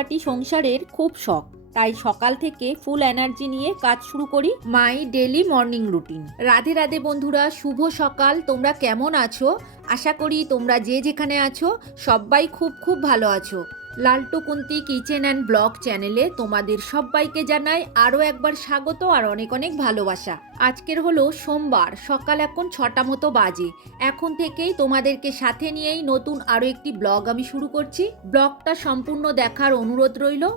পরিপাটি সংসারের খুব শখ। তাই সকাল থেকে ফুল এনার্জি নিয়ে কাজ শুরু করি my daily morning routine Radhe Radhe বন্ধুরা, শুভ সকাল। তোমরা কেমন আছো? আশা করি তোমরা যে যেখানে আছো, সবাই খুব খুব ভালো আছো। Laltu Kunti kitchen and blog চ্যানেলে তোমাদের সবাইকে জানাই আরও একবার স্বাগত আর অনেক অনেক ভালোবাসা। আজকের হলো সোমবার, সকাল এখন ছটা মতো বাজে। এখন থেকেই তোমাদেরকে সাথে নিয়েই নতুন আরও একটি ব্লগ আমি শুরু করছি। ব্লগটা সম্পূর্ণ দেখার অনুরোধ রইল।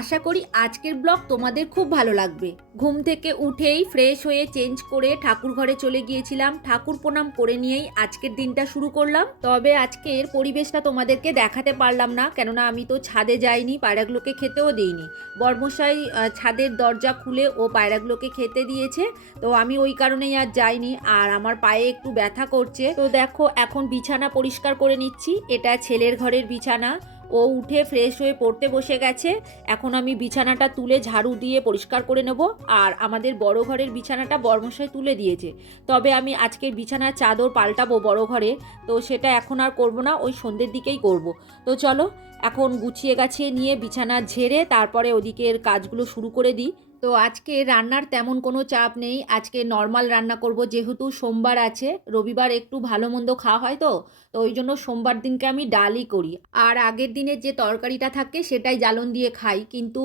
আশা করি আজকের ব্লগ তোমাদের খুব ভালো লাগবে। ঘুম থেকে উঠেই ফ্রেশ হয়ে চেঞ্জ করে ঠাকুর ঘরে চলে গিয়েছিলাম। ঠাকুর প্রণাম করে নিয়েই আজকের দিনটা শুরু করলাম। তবে আজকের পরিবেশটা তোমাদেরকে দেখাতে পারলাম না, কেননা আমি তো ছাদে যাইনি, পায়রাগুলোকে খেতেও দিইনি। বর্মশাই ছাদের দরজা খুলে ও পায়রাগুলোকে খেতে দিয়েছে। তো আমি ওই কারণেই আর যাইনি, আর আমার পায়ে একটু ব্যথা করছে। তো দেখো, এখন বিছানা পরিষ্কার করে নিচ্ছি। এটা ছেলের ঘরের বিছানা। ও উঠে ফ্রেশ হয়ে পড়তে বসে গেছে। এখন আমি বিছানাটা তুলে ঝাড়ু দিয়ে পরিষ্কার করে নেব আর আমাদের বড় ঘরের বিছানাটা বর্মশাই তুলে দিয়েছে। তবে আমি আজকের বিছানার চাদর পাল্টাবো বড় ঘরে, তো সেটা এখন আর করব না, ওই সন্ধ্যের দিকেই করব। তো চলো, এখন গুছিয়ে গাছিয়ে নিয়ে বিছানা ঝেড়ে তারপরে ওদিকের কাজগুলো শুরু করে দিই। তো আজকে রান্নার তেমন কোনো চাপ নেই। আজকে নর্মাল রান্না করব, যেহেতু সোমবার আছে, রবিবার একটু ভালো মন্দ খাওয়া হয় তো তো ওই জন্য সোমবার দিনকে আমি ডালই করি। আর আগের দিনের যে তরকারিটা থাকে, সেটাই জ্বালন দিয়ে খাই। কিন্তু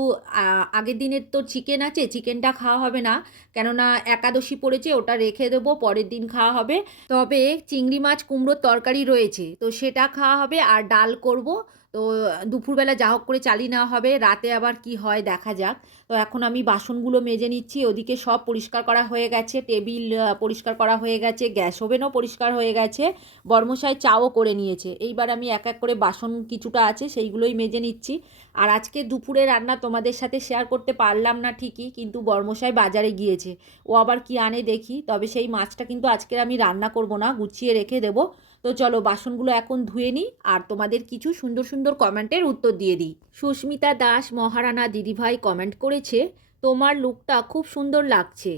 আগের দিনের তো চিকেন আছে চিকেনটা খাওয়া হবে না। কেননা একাদশী পড়েছে, ওটা রেখে দেবো, পরের দিন খাওয়া হবে। তবে চিংড়ি মাছ কুমড়োর তরকারি রয়েছে, তো সেটা খাওয়া হবে। আর ডাল করব তো দুপুরবেলা যা হোক করে চালিয়ে নেওয়া হবে, রাতে আবার কি হয় দেখা যাক। তো এখন আমি বাসনগুলো মেজে নিচ্ছি, ওদিকে সব পরিষ্কার করা হয়ে গেছে, টেবিল পরিষ্কার করা হয়ে গেছে, গ্যাস ওভেনও পরিষ্কার হয়ে গেছে, বর্মশাই চাও করে নিয়েছে। এইবার আমি এক এক করে বাসন কিছুটা আছে সেইগুলোই মেজে নিচ্ছি। আর আজকে দুপুরে রান্না তোমাদের সাথে শেয়ার করতে পারলাম না ঠিকই, কিন্তু বর্মশাই বাজারে গিয়েছে। ও আবার কি আনে দেখি, তবে সেই মাছটা কিন্তু আজকের আমি রান্না করব না, গুছিয়ে রেখে দেবো। তো চলো বাসনগুলো এখন ধুয়ে নিই আর তোমাদের কিছু সুন্দর সুন্দর কমেন্টের উত্তর দিয়ে দিই। সুস্মিতা দাস, মহারানা দিদিভাই কমেন্ট করেছে, তোমার লুকটা খুব সুন্দর লাগছে।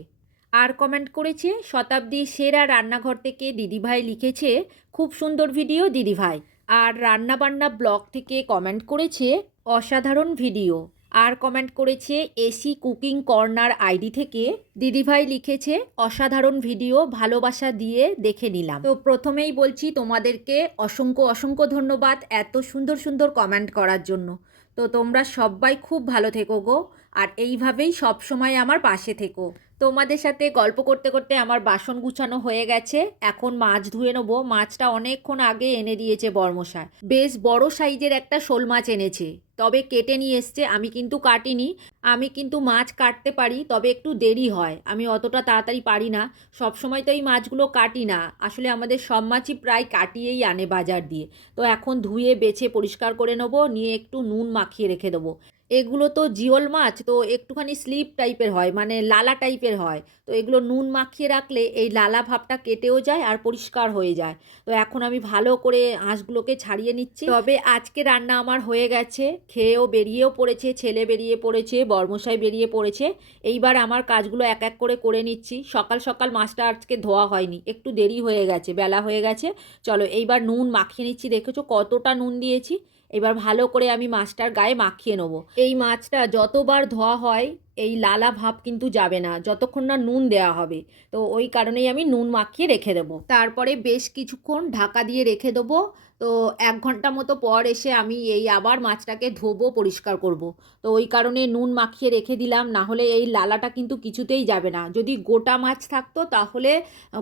আর কমেন্ট করেছে, শতাব্দী সেরা রান্নাঘর থেকে দিদিভাই লিখেছে, খুব সুন্দর ভিডিও দিদিভাই। আর রান্নাবান্না ব্লগ থেকে কমেন্ট করেছে, অসাধারণ ভিডিও। আর কমেন্ট করেছে এসি কুকিং কর্নার আইডি থেকে। দিদিভাই লিখেছে, অসাধারণ ভিডিও ভালোবাসা দিয়ে দেখে নিলাম। তো প্রথমেই বলছি তোমাদেরকে অসংখ্য অসংখ্য ধন্যবাদ এত সুন্দর সুন্দর কমেন্ট করার জন্য। তো তোমরা সবাই খুব ভালো থেকো গো, আর এইভাবেই সবসময় আমার পাশে থেকো। তোমাদের সাথে গল্প করতে করতে আমার বাসন গুছানো হয়ে গেছে। এখন মাছ ধুয়ে নেব। মাছটা অনেকক্ষণ আগে এনে দিয়েছে বর্মশায় বেশ বড় সাইজের একটা শোল মাছ এনেছে। তবে কেটে নিয়ে এসছে। আমি কিন্তু কাটিনি। আমি কিন্তু মাছ কাটতে পারি, তবে একটু দেরি হয়। আমি অতটা তাড়াতাড়ি পারি না। সবসময় তো এই মাছগুলো কাটি না। আসলে আমাদের সব মাছই প্রায় কাটিয়েই আনে বাজার দিয়ে। তো এখন ধুয়ে, বেছে, পরিষ্কার করে নেব। নিয়ে একটু নুন মাখিয়ে রেখে দেবো। এগুলো তো জিওল মাছ, তো একটুখানি স্লিপ টাইপের হয় মানে লালা টাইপের হয়। তো এগুলো নুন মাখিয়ে রাখলে এই লালা ভাবটা কেটেও যায় আর পরিষ্কার হয়ে যায়। তো এখন আমি ভালো করে আঁশগুলোকে ছাড়িয়ে নিচ্ছি। তবে আজকে রান্না আমার হয়ে গেছে, খেয়েও বেরিয়েও পড়েছে, ছেলে বেরিয়ে পড়েছে, বর্মশাই বেরিয়ে পড়েছে। এইবার আমার কাজগুলো এক এক করে করে নিচ্ছি। সকাল সকাল মাছটা আজকে ধোয়া হয়নি, একটু দেরি হয়ে গেছে, বেলা হয়ে গেছে। চলো এইবার নুন মাখিয়ে নিচ্ছি, দেখেছ কতটা নুন দিয়েছি? এবার ভালো করে আমি মাছটার গায়ে মাখিয়ে নেব। এই মাছটা যতবার ধোয়া হয়, এই লালা ভাব কিন্তু যাবে না, যতক্ষণ না নুন দেওয়া হবে। তো ওই কারণেই আমি নুন মাখিয়ে রেখে দেবো। তারপরে বেশ কিছুক্ষণ ঢাকা দিয়ে রেখে দেবো। তো এক ঘণ্টা মতো পর এসে আমি এই আবার মাছটাকে ধোবো, পরিষ্কার করব। তো ওই কারণে নুন মাখিয়ে রেখে দিলাম, না হলে এই লালাটা কিন্তু কিছুতেই যাবে না। যদি গোটা মাছ থাকতো তাহলে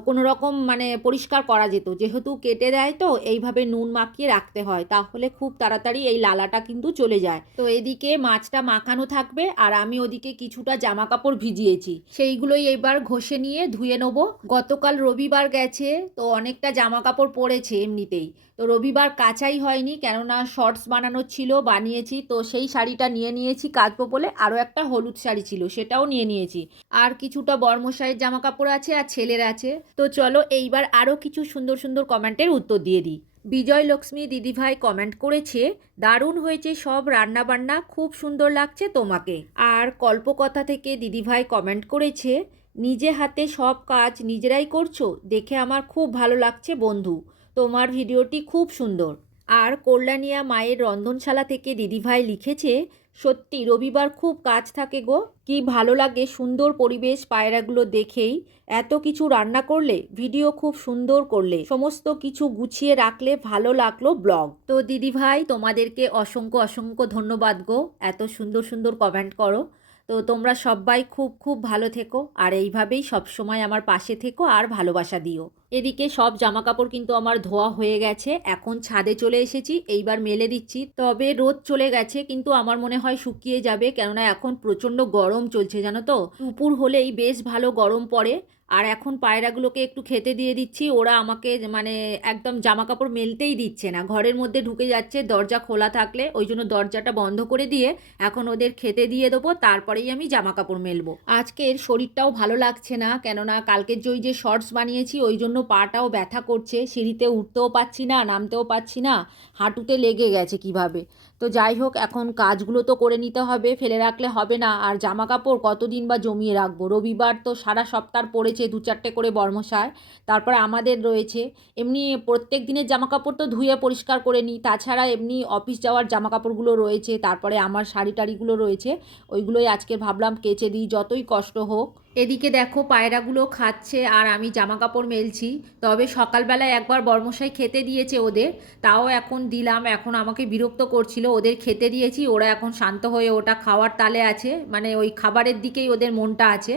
কোনো রকম মানে পরিষ্কার করা যেত। যেহেতু কেটে দেয় তো, এইভাবে নুন মাখিয়ে রাখতে হয়। তাহলে খুব তাড়াতাড়ি এই লালাটা কিন্তু চলে যায়। তো এদিকে মাছটা মাখানো থাকবে আর আমি ওদিকে কিছুটা জামা কাপড় ভিজিয়েছি। সেইগুলোই এবার ঘষে নিয়ে ধুয়ে নেব। গতকাল রবিবার গেছে, তো অনেকটা জামা কাপড় পরেছে এমনিতেই। তো রবিবার কাচাই হয়নি, কেননা শর্টস বানানোর ছিল, বানিয়েছি, তো সেই শাড়িটা নিয়ে নিয়েছি কাচবো বলে আরও একটা হলুদ শাড়ি ছিল, সেটাও নিয়ে নিয়েছি। আর কিছুটা বর্মশাইয়ের জামা কাপড় আছে আর ছেলের আছে। তো চলো এইবার আরও কিছু সুন্দর সুন্দর কমেন্টের উত্তর দিয়ে দিই। বিজয় লক্ষ্মী দিদিভাই কমেন্ট করেছে, দারুণ হয়েছে সব রান্নাবান্না, খুব সুন্দর লাগছে তোমাকে। আর কল্পকথা থেকে দিদিভাই কমেন্ট করেছে, নিজে হাতে সব কাজ নিজেরাই করছ? দেখে আমার খুব ভালো লাগছে বন্ধু। তোমার ভিডিওটি খুব সুন্দর। আর কল্যাণিয়া মায়ের রন্ধনশালা থেকে দিদিভাই লিখেছে, সত্যি রবিবার খুব কাজ থাকে গো। কি ভালো লাগে সুন্দর পরিবেশ পায়রাগুলো দেখেই। এত কিছু রান্না করলে, ভিডিও খুব সুন্দর করলে, সমস্ত কিছু গুছিয়ে রাখলে ভালো লাগল ব্লগ। তো দিদিভাই, তোমাদেরকে অসংখ্য অসংখ্য ধন্যবাদ গো। এত সুন্দর সুন্দর কমেন্ট করো। তো তোমরা সবাই খুব খুব ভালো থেকো। আর এইভাবেই সবসময় আমার পাশে থেকো আর ভালোবাসা দিও। এদিকে সব জামা কাপড় কিন্তু আমার ধোয়া হয়ে গেছে, এখন ছাদে চলে এসেছি, এইবার মেলে দিচ্ছি। তবে রোদ চলে গেছে, কিন্তু আমার মনে হয় শুকিয়ে যাবে, কেননা এখন প্রচণ্ড গরম চলছে, জানো তো? দুপুর হলেই বেশ ভালো গরম পড়ে, আর এখন পায়রাগুলোকে একটু খেতে দিয়ে দিচ্ছি, ওরা আমাকে মানে একদম জামা কাপড় মেলতেই দিচ্ছে না, ঘরের মধ্যে ঢুকে যাচ্ছে, দরজা খোলা থাকলে, ওই জন্য দরজাটা বন্ধ করে দিয়ে এখন ওদের খেতে দিয়ে দেবো, তারপরেই আমি জামা কাপড় মেলবো। আজকের শরীরটাও ভালো লাগছে না, কেননা কালকের যে ওই যে শর্টস বানিয়েছি, ওই জন্য পাটাও ব্যথা করছে, সিঁড়িতে উঠতেও পাচ্ছি না, নামতেও পাচ্ছি না, হাঁটুতে লেগে গেছে কীভাবে? তো যাই হোক, এখন কাজগুলো তো করে নিতে হবে, ফেলে রাখলে হবে না, আর জামা কাপড় কতদিন বা জমিয়ে রাখব? রবিবার তো সারা সপ্তাহ পড়েছে দু চারটে করে বর্মশায় তারপরে আমাদের রয়েছে, এমনি প্রত্যেক দিনের জামা কাপড় তো ধুয়ে পরিষ্কার করে নিই, তাছাড়া এমনি অফিস যাওয়ার জামা কাপড়গুলো রয়েছে, তারপরে আমার শাড়ি টাড়িগুলো রয়েছে, ওইগুলোই আজকে ভাবলাম কেচে দিই, যতই কষ্ট হোক। এদিকে দেখো পায়রাগুলো খাচ্ছে আর আমি জামা কাপড় মেলছি। তবে সকালবেলায় একবার বর্মশাই খেতে দিয়েছে ওদের, তাও এখন দিলাম, এখন আমাকে বিরক্ত করছিল। ওদের খেতে দিয়েছি, ওরা এখন শান্ত হয়ে ওটা খাওয়ার তালে আছে মানে ওই খাবারের দিকেই ওদের মনটা আছে।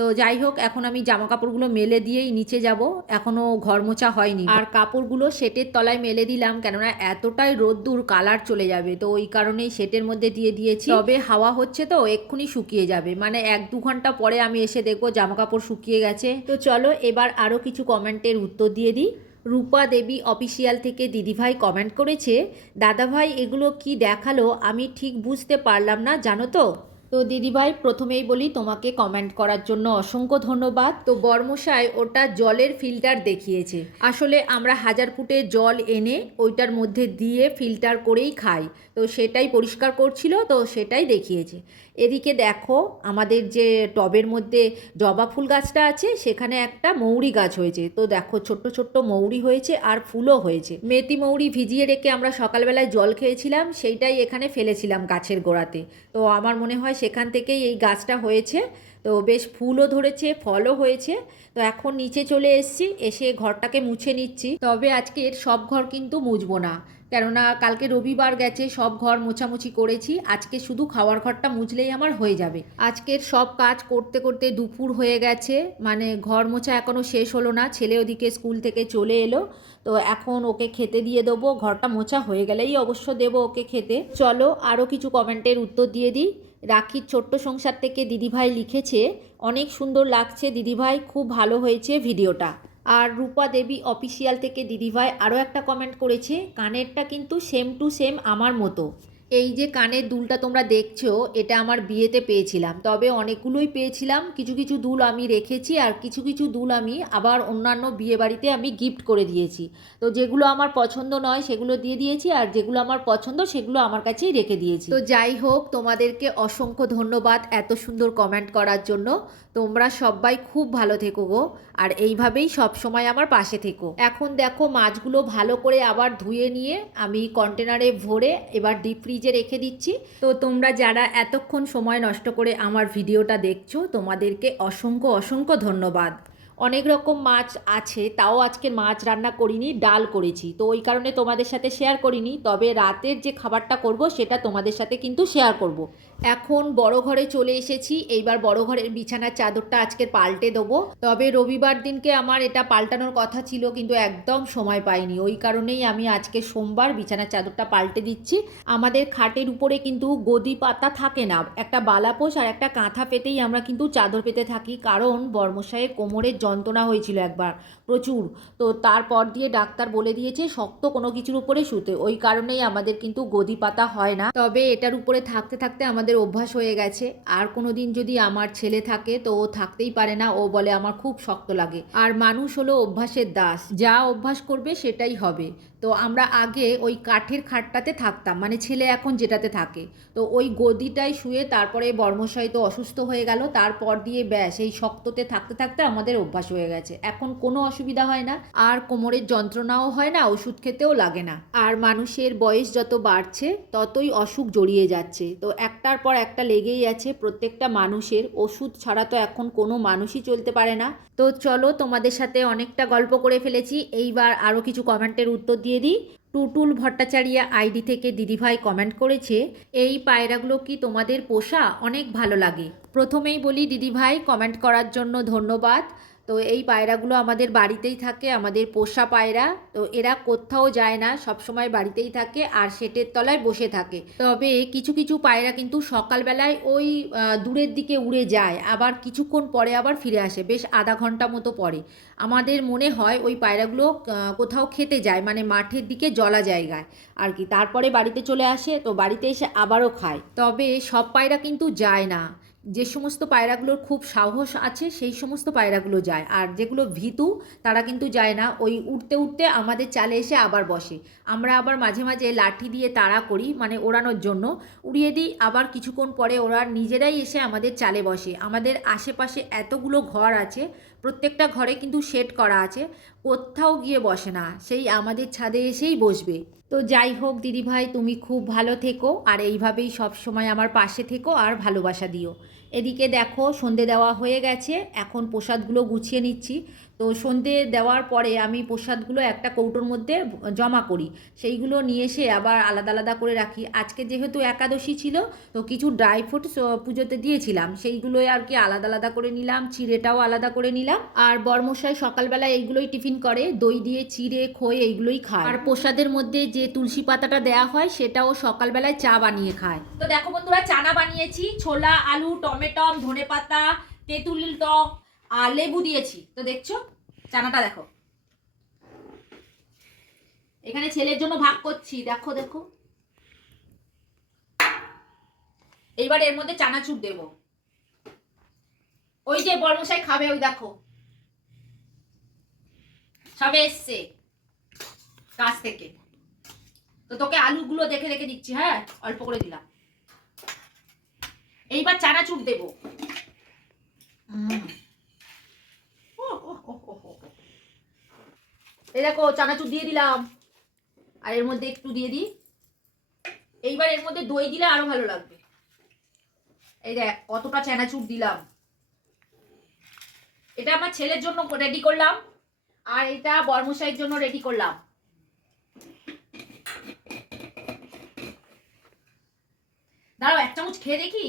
তো যাই হোক, এখন আমি জামা কাপড়গুলো মেলে দিয়েই নিচে যাব। এখনও ঘর মোছা হয়নি। আর কাপড়গুলো সেটের তলায় মেলে দিলাম, কেননা এতটাই রোদ্দুর, কালার চলে যাবে। তো ওই কারণেই সেটের মধ্যে দিয়ে দিয়েছি। তবে হাওয়া হচ্ছে তো, এক্ষুনি শুকিয়ে যাবে। মানে এক দু ঘণ্টা পরে আমি এসে দেখব জামা কাপড় শুকিয়ে গেছে। তো চলো, এবার আরও কিছু কমেন্টের উত্তর দিয়ে দিই। রূপা দেবী অফিসিয়াল থেকে দিদিভাই কমেন্ট করেছে, দাদাভাই, এগুলো কি দেখাল? আমি ঠিক বুঝতে পারলাম না, জানো তো? তো দিদিভাই, প্রথমেই বলি তোমাকে কমেন্ট করার জন্য অসংখ্য ধন্যবাদ। তো বর্মশাই ওটা জলের ফিল্টার দেখিয়েছে। আসলে আমরা হাজার ফুটে জল এনে ওইটার মধ্যে দিয়ে ফিল্টার করেই খাই। তো সেটাই পরিষ্কার করছিল, তো সেটাই দেখিয়েছে। এদিকে দেখো, আমাদের যে টবের মধ্যে জবা ফুল গাছটা আছে, সেখানে একটা মৌরি গাছ হয়েছে। তো দেখো, ছোট্ট ছোট্ট মৌরি হয়েছে আর ফুলও হয়েছে। মেথি মৌরি ভিজিয়ে রেখে আমরা সকালবেলায় জল খেয়েছিলাম, সেইটাই এখানে ফেলেছিলাম গাছের গোড়াতে। তো আমার মনে হয় সেখান থেকেই এই গাছটা হয়েছে। তো বেশ ফুলও ধরেছে, ফলও হয়েছে। তো এখন নিচে চলে এসেছি, এসে ঘরটাকে মুছে নিচ্ছি। তবে আজকের সব ঘর কিন্তু মুছবো না। কেননা কালকে রবিবার গেছে, সব ঘর মোছামুছি করেছি। আজকে শুধু খাওয়ার ঘরটা মুছলেই আমার হয়ে যাবে। আজকের সব কাজ করতে করতে দুপুর হয়ে গেছে। মানে ঘর মোছা এখনও শেষ হলো না। ছেলে ওদিকে স্কুল থেকে চলে এলো। তো এখন ওকে খেতে দিয়ে দেবো। ঘরটা মোছা হয়ে গেলেই অবশ্য দেবো ওকে খেতে। চলো আরও কিছু কমেন্টের উত্তর দিয়ে দিই। রাখির ছোট্ট সংসার থেকে দিদিভাই লিখেছে, অনেক সুন্দর লাগছে দিদিভাই, খুব ভালো হয়েছে ভিডিওটা। আর রূপা দেবী অফিসিয়াল থেকে দিদিভাই আরও একটা কমেন্ট করেছে, কানেরটা কিন্তু সেম টু সেম আমার মতো। এই যে কানের দুলটা তোমরা দেখছ, এটা আমার বিয়েতে পেয়েছিলাম। তবে অনেকগুলোই পেয়েছিলাম, কিছু কিছু দুল আমি রেখেছি আর কিছু কিছু দুল আমি আবার অন্যান্য বিয়ে বাড়িতে আমি গিফট করে দিয়েছি। তো যেগুলো আমার পছন্দ নয়, সেগুলো দিয়ে দিয়েছি আর যেগুলো আমার পছন্দ, সেগুলো আমার কাছেই রেখে দিয়েছি। তো যাই হোক, তোমাদেরকে অসংখ্য ধন্যবাদ এত সুন্দর কমেন্ট করার জন্য। তোমরা সবাই খুব ভালো থেকো গো, আর এইভাবেই সব সময় আমার পাশে থেকো। এখন দেখো, মাছগুলো ভালো করে আবার ধুয়ে নিয়ে আমি কন্টেনারে ভরে এবার ডিপ ফ্রিজে রেখে দিচ্ছি। তো তোমরা যারা এতক্ষণ সময় নষ্ট করে আমার ভিডিওটা দেখছ, তোমাদেরকে অসংখ্য অসংখ্য ধন্যবাদ। অনেক রকম মাছ আছে, তাও আজকে মাছ রান্না করিনি, ডাল করেছি। তো ওই কারণে তোমাদের সাথে শেয়ার করিনি, তবে রাতের যে খাবারটা করব সেটা তোমাদের সাথে কিন্তু শেয়ার করব। এখন বড় ঘরে চলে এসেছি, এইবার বড় ঘরের বিছানার চাদরটা আজকে পাল্টে দেবো। তবে রবিবার দিনকে আমার এটা পাল্টানোর কথা ছিল, কিন্তু একদম সময় পাইনি। ওই কারণেই আমি আজকে সোমবার বিছানার চাদরটা পাল্টে দিচ্ছি। আমাদের খাটের উপরে কিন্তু গদি পাতা থাকে না, একটা বালাপোষ আর একটা কাঁথা পেতেই আমরা কিন্তু চাদর পেতে থাকি। কারণ বর্মশায়ের কোমরের যন্ত্রণা হয়েছিল একবার, প্রচুর। তো তারপর দিয়ে ডাক্তার বলে দিয়েছে, শক্ত কোনো কিছুর উপরে শুতে। ওই কারণেই আমাদের কিন্তু গদি পাতা হয় না। তবে এটার উপরে থাকতে থাকতে আমাদের অভ্যাস হয়ে গেছে। আর কোনো দিন যদি আমার ছেলে থাকে, তো ও থাকতেই পারে না। ও বলে, আমার খুব শক্ত লাগে। আর মানুষ হলো অভ্যাসের দাস। যা অভ্যাস করবে, সেটাই হবে। তো আমরা আগে ওই কাঠের খাটটাতে থাকতাম মানে ছেলে এখন যেটাতে থাকে। তো ওই গদিটায় শুয়ে তারপরে বর্মশাই তো অসুস্থ হয়ে গেল, তারপর দিয়ে ব্যাস, এই শক্ততে থাকতে থাকতে আমাদের অভ্যাস হয়ে গেছে। এখন কোনো অসুবিধা হয় না, আর কোমরের যন্ত্রণাও হয় না, ওষুধ খেতেও লাগে না। আর মানুষের বয়স যত বাড়ছে, ততই অসুখ জড়িয়ে যাচ্ছে। তো একটার পর একটা লেগেই আছে, প্রত্যেকটা মানুষের। ওষুধ ছাড়া তো এখন কোনো মানুষই চলতে পারে না। তো চলো তোমাদের সাথে অনেকটা গল্প করে ফেলেছি। এইবার আরও কিছু কমেন্টের উত্তর দিয়ে দিই। টুটুল ভট্টাচারিয়া আইডি থেকে দিদিভাই কমেন্ট করেছে, এই পায়রাগুলো কি তোমাদের পোষা? অনেক ভালো লাগে। প্রথমেই বলি, দিদিভাই কমেন্ট করার জন্য ধন্যবাদ। তো এই পায়রাগুলো আমাদের বাড়িতেই থাকে, আমাদের পোষা পায়রা। তো এরা কোথাও যায় না সব সময় বাড়িতেই থাকে আর সেটের তলায় বসে থাকে। তবে কিছু কিছু পায়রা কিন্তু সকালবেলায় ওই দূরের দিকে উড়ে যায়, আবার কিছুক্ষণ পরে আবার ফিরে আসে, বেশ আধা ঘণ্টা মতো পরে। আমাদের মনে হয় ওই পায়রাগুলো কোথাও খেতে যায় মানে মাঠের দিকে জলা জায়গায় আর কি। তারপরে বাড়িতে চলে আসে, তো বাড়িতে এসে আবারও খায়। তবে সব পায়রা কিন্তু যায় না। যে সমস্ত পায়রাগুলোর খুব সাহস আছে, সেই সমস্ত পায়রাগুলো যায়। আর যেগুলো ভীতু, তারা কিন্তু যায় না। ওই উঠতে উঠতে আমাদের চালে এসে আবার বসে। আমরা আবার মাঝে মাঝে লাঠি দিয়ে তাড়া করি মানে ওড়ানোর জন্য। উড়িয়ে দিই, আবার কিছুক্ষণ পরে ওরা নিজেরাই এসে আমাদের চালে বসে। আমাদের আশেপাশে এতগুলো ঘর আছে প্রত্যেকটা ঘরে কিন্তু শেড করা আছে, কোথাও গিয়ে বসে না, সেই আমাদের ছাদে এসেই বসবে। তো যাই হোক দিদিভাই তুমি খুব ভালো থেকো, আর এইভাবেই সব সময় আমার পাশে থেকো আর ভালোবাসা দিও। এদিকে দেখো, সন্ধে দেওয়া হয়ে গেছে, এখন প্রসাদগুলো গুছিয়ে নিচ্ছি। তো সন্ধে দেওয়ার পরে আমি প্রসাদগুলো একটা কৌটোর মধ্যে জমা করি। সেইগুলো নিয়ে এসে আবার আলাদা আলাদা করে রাখি। আজকে যেহেতু একাদশী ছিল, তো কিছু ড্রাই ফ্রুটস পুজোতে দিয়েছিলাম। সেইগুলোই আর কি আলাদা আলাদা করে নিলাম, চিড়েটাও আলাদা করে নিলাম। আর বর্মশাই সকালবেলা এইগুলোই টিফিন করে, দই দিয়ে চিড়ে, খই এইগুলোই খায়। আর প্রসাদের মধ্যে যে তুলসী পাতাটা দেওয়া হয়, সেটাও সকালবেলায় চা বানিয়ে খায়। তো দেখো বন্ধুরা চানা বানিয়েছি। ছোলা, আলু, টমেটো ধনে পাতা তেঁতুল, টক আর লেবু দিয়েছি। তো দেখছ? চানাটা দেখো। এখানে ছেলের জন্য ভাগ করছি। দেখো দেখো। এইবার এর মধ্যে চানাচুর দেব। ওই যে বর্মশাই খাবে, ওই দেখো। সবে এসছে কাছ থেকে। তো তোকে আলুগুলো দেখে রেখে দিচ্ছি হ্যাঁ? অল্প করে দিলাম। এইবার চানাচুর দেব। উম। ও, ও, ও, ও, ও, ও। এই দেখো, চানাচুর দিয়ে দিলাম। আর এর মধ্যে একটু দিয়ে দিই। এইবার এর মধ্যে দই দিলে আরও ভালো লাগবে। এই দেখ, কতটা চানাচুর দিলাম। এটা আমার ছেলের জন্য রেডি করলাম। আর এটা বর্মশাইয়ের জন্য রেডি করলাম। দাঁড়াও, এক চামচ খেয়ে দেখি।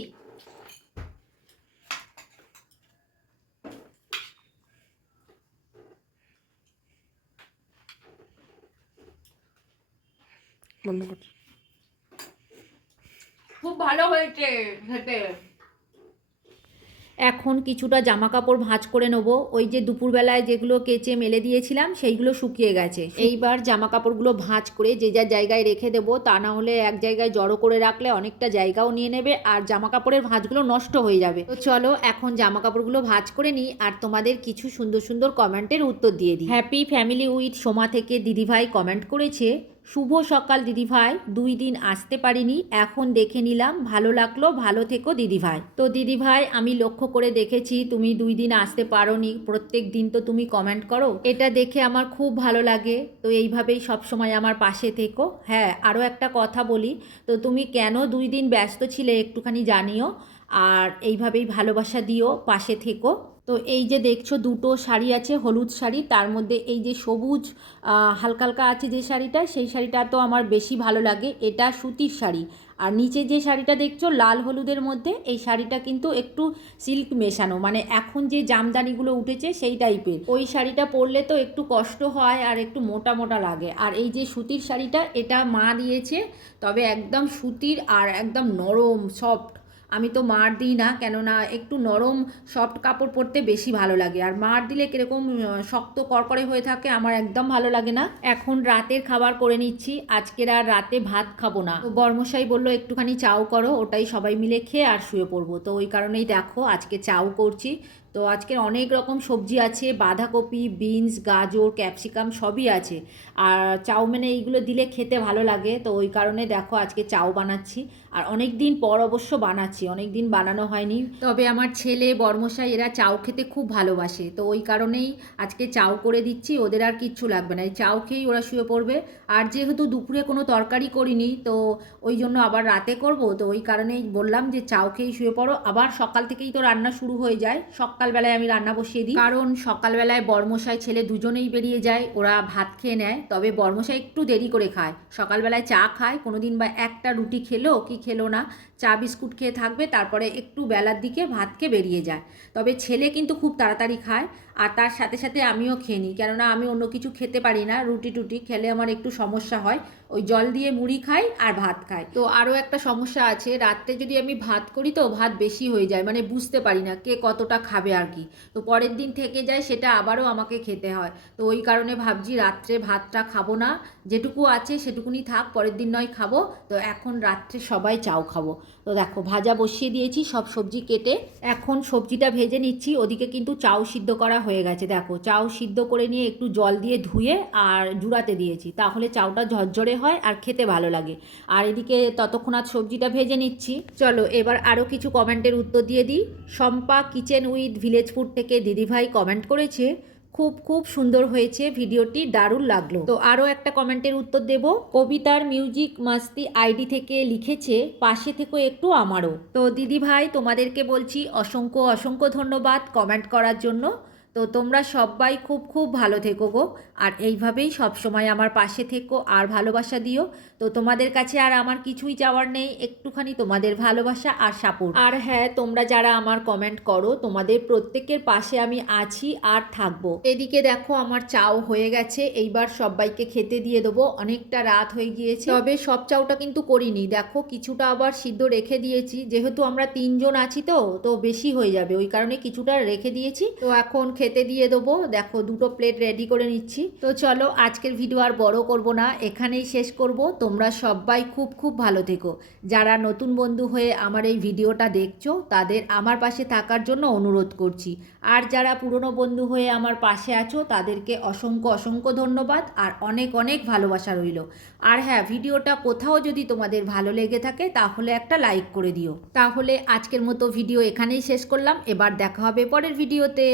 বন্ধ কর। খুব ভালো হয়েছে খেতে। এখন কিছুটা জামা কাপড় ভাঁজ করে নেব। ওই যে দুপুরবেলায় যেগুলো কেচে মেলে দিয়েছিলাম সেইগুলো শুকিয়ে গেছে। এইবার জামা কাপড়গুলো ভাঁজ করে যে যার জায়গায় রেখে দেব তা না হলে এক জায়গায় জড়ো করে রাখলে অনেকটা জায়গাও নিয়ে নেবে আর জামা কাপড়ের ভাঁজগুলো নষ্ট হয়ে যাবে। তো চলো এখন জামা কাপড়গুলো ভাঁজ করে নিই আর তোমাদের কিছু সুন্দর সুন্দর কমেন্টের উত্তর দিয়ে দিই। হ্যাপি ফ্যামিলি উইথ সোমা থেকে দিদিভাই কমেন্ট করেছে শুভ সকাল, দিদিভাই। দুই দিন আসতে পারিনি, এখন দেখে নিলাম। ভালো লাগল, ভালো থেকো, দিদিভাই। তো দিদিভাই, আমি লক্ষ্য করে দেখেছি, তুমি দুই দিন আসতে পারোনি। প্রত্যেক দিন তো তুমি কমেন্ট করো। এটা দেখে আমার খুব ভালো লাগে। তো এইভাবেই সব সময় আমার পাশে থেকো। হ্যাঁ আরও একটা কথা বলি। তো তুমি কেন দুই দিন ব্যস্ত ছিলে একটুখানি জানিও। আর এইভাবেই ভালোবাসা দিও, পাশে থেকো। তো এই যে দেখছ দুটো শাড়ি আছে, হলুদ শাড়ি, তার মধ্যে এই যে সবুজ হালকা হালকা আছে যে শাড়িটা, সেই শাড়িটা তো আমার বেশি ভালো লাগে। এটা সুতির শাড়ি। আর নিচে যে শাড়িটা দেখছ লাল হলুদের মধ্যে, এই শাড়িটা কিন্তু একটু সিল্ক মেশানো। মানে এখন যে জামদানিগুলো উঠেছে সেই টাইপের। ওই শাড়িটা পরলে তো একটু কষ্ট হয় আর একটু মোটা মোটা লাগে। আর এই যে সুতির শাড়িটা, এটা মা দিয়েছে, তবে একদম সুতির আর একদম নরম, সফট। আমি তো মার দিই না, কেননা একটু নরম সফট কাপড় পরতে বেশি ভালো লাগে। আর মার দিলে কীরকম শক্ত করকরে হয়ে থাকে, আমার একদম ভালো লাগে না। এখন রাতের খাবার করে নিচ্ছি, আজকের আর রাতে ভাত খাব না। বর্মশাই বলল, একটুখানি চাও করো, ওটাই সবাই মিলে খেয়ে আর শুয়ে পড়ব। তো ওই কারণেই দেখো, আজকে চাও করছি। তো আজকের অনেক রকম সবজি আছে, বাঁধাকপি, বিনস, গাজর, ক্যাপসিকাম সবই আছে। আর চাউমিনে এইগুলো দিলে খেতে ভালো লাগে, তো ওই কারণে দেখো আজকে চাউ বানাচ্ছি। আর অনেক দিন পর অবশ্য বানাচ্ছি অনেক দিন বানানো হয়নি। তবে আমার ছেলে, বর্মশাই এরা চাউ খেতে খুব ভালোবাসে, তো ওই কারণেই আজকে চাউ করে দিচ্ছি, ওদের আর কিচ্ছু লাগবে না। এই চাউ খেয়েই ওরা শুয়ে পড়বে। আর যেহেতু দুপুরে কোনো তরকারি করিনি, তো ওই জন্য আবার রাতে করব, তো ওই কারণেই বললাম যে চাউ খেয়েই শুয়ে পড়ো। আবার সকাল থেকেই তো রান্না শুরু হয়ে যায় সকালবেলায় আমি রান্না বসিয়ে দিই। কারণ সকালবেলায় বর্মশাই ছেলে দুজনেই বেরিয়ে যায়, ওরা ভাত খেয়ে নেয়, তবে বর্মশাই একটু দেরি করে খায়। সকালবেলায় চা খায় কোনো দিন বা একটা রুটি খেলো কি খেলো না, চা বিস্কুট খেয়ে থাকবে, তারপরে একটু বেলার দিকে ভাত খেয়ে বেরিয়ে যায়। তবে ছেলে কিন্তু খুব তাড়াতাড়ি খায় আর তার সাথে সাথে আমিও খেয়ে নিই। কেননা আমি অন্য কিছু খেতে পারি না, রুটি টুটি খেলে আমার একটু সমস্যা হয়। ওই জল দিয়ে মুড়ি খাই আর ভাত খাই। তো আরও একটা সমস্যা আছে, রাত্রে যদি আমি ভাত করি তো ভাত বেশি হয়ে যায় মানে বুঝতে পারি না কে কতটা খাবে আর কি। তো পরের দিন থেকে যায় সেটা আবারও আমাকে খেতে হয়। তো ওই কারণে ভাবছি রাত্রে ভাতটা খাব না, যেটুকু আছে সেটুকুনি থাক, পরের দিন নয় খাব। তো এখন রাত্রে সবাই চাউ খাব। তো দেখো, ভাজা বসিয়ে দিয়েছি, সব সবজি কেটে এখন সবজিটা ভেজে নিচ্ছি, ওদিকে কিন্তু চাউ সিদ্ধ করা হয়ে গেছে। দেখো চাউ সিদ্ধ করে নিয়ে একটু জল দিয়ে ধুয়ে আর জুড়াতে দিয়েছি। তাহলে চাউটা ঝরঝরে হয় আর খেতে ভালো লাগে। আর এদিকে ততক্ষণ ততক্ষণাৎ সবজিটা ভেজে নিচ্ছি। চলো, এবার আরও কিছু কমেন্টের উত্তর দিয়ে দিই। Shampa kitchen with village food থেকে দিদিভাই কমেন্ট করেছে, খুব খুব সুন্দর হয়েছে, ভিডিওটি দারুণ লাগল। তো আরও একটা কমেন্টের উত্তর দেব, কবিতার মিউজিক মাস্তি আইডি থেকে লিখেছে, পাশে থেকো একটু আমারও। তো দিদি ভাই তোমাদেরকে বলছি, অসংখ্য অসংখ্য ধন্যবাদ কমেন্ট করার জন্য। তো তোমরা সবাই খুব খুব ভালো থেকো গো। আর এইভাবেই সবসময় আমার পাশে থেকো আর ভালোবাসা দিও। তো তোমাদের কাছে আর আমার কিছুই চাওয়ার নেই, একটুখানি তোমাদের ভালোবাসা আর সাপোর্ট আর হ্যাঁ তোমরা যারা আমার কমেন্ট করো, তোমাদের প্রত্যেকের পাশে আমি আছি আর থাকব। এদিকে দেখো আমার চাও হয়ে গেছে, এইবার সবাইকে খেতে দিয়ে দেবো। অনেকটা রাত হয়ে গিয়েছে। তবে সব চাউটা কিন্তু করিনি। দেখো কিছুটা আবার সিদ্ধ রেখে দিয়েছি। যেহেতু আমরা তিনজন আছি তো তো বেশি হয়ে যাবে। ওই কারণে কিছুটা রেখে দিয়েছি। তো এখন খেতে দিয়ে দেবো। দেখো দুটো প্লেট রেডি করে নিচ্ছি। তো চলো আজকের ভিডিও আর বড় করব না, এখানেই শেষ করব। তোমরা সবাই খুব খুব ভালো থেকো। যারা নতুন বন্ধু হয়ে আমার এই ভিডিওটা দেখছ, তাদের আমার পাশে থাকার জন্য অনুরোধ করছি। আর যারা পুরনো বন্ধু হয়ে আমার পাশে আছো, তাদেরকে অসংখ্য অসংখ্য ধন্যবাদ আর অনেক অনেক ভালোবাসা রইল। আর হ্যাঁ ভিডিওটা কোথাও যদি তোমাদের ভালো লেগে থাকে, তাহলে একটা লাইক করে দিও। তাহলে আজকের মতো ভিডিও এখানেই শেষ করলাম। এবার দেখা হবে পরের ভিডিওতে